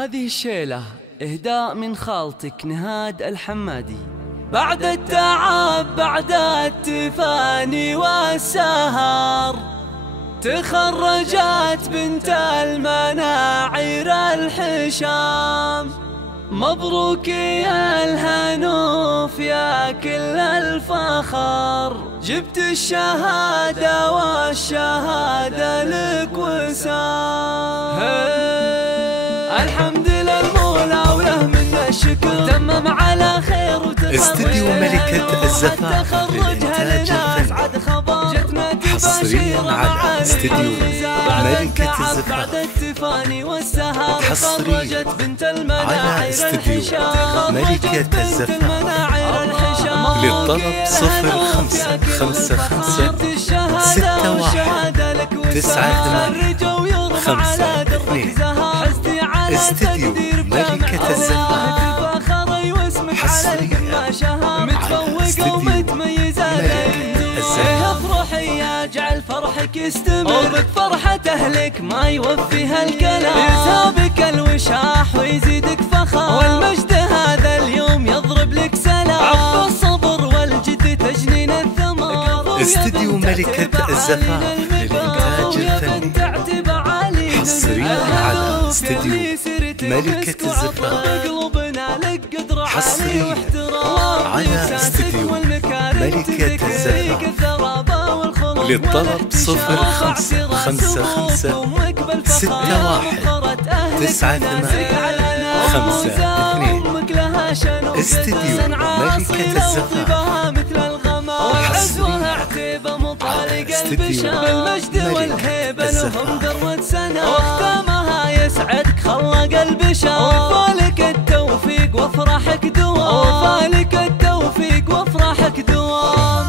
هذه الشيلة إهداء من خالتك نهاد الحمادي. بعد التعب بعد التفاني والسهر تخرجت بنت المناعير الحشام. مبروك يا الهنوف يا كل الفخر، جبت الشهادة والشهادة لك وسام. الحمد للمولى وله منا الشكر، تمم على خير وتفوق. استديو ملكة الزفاف للإنتاج الفني، حصريا على استديو ملكة الزفاف. حصريا على استديو ملكة الزفاف. للطلب 0555619892. استديو ملكة الزفاف. حصريا على استديو ملكة الزفاف. افرحي يا جعل فرحك يستمر، وبك فرحة أهلك ما يوفيها الكلام. يرزابك الوشاح ويزيدك فخر، والمجد هذا اليوم يضرب لك سلام. عف الصبر والجد تجنين الثمار. استديو ملكة الزفاف للإنتاج الفني، حصريا على استديو ملكة الزفاف. حصريا على استديو ملكة الزفاف. للطلب 0555619892. استديو ملكة الزفاف. حصريا على استديو ملكة الزفاف. وختامها يسعدك خلق البشر، وفالك التوفيق وافراحك دوام. وفالك التوفيق وافراحك دوام.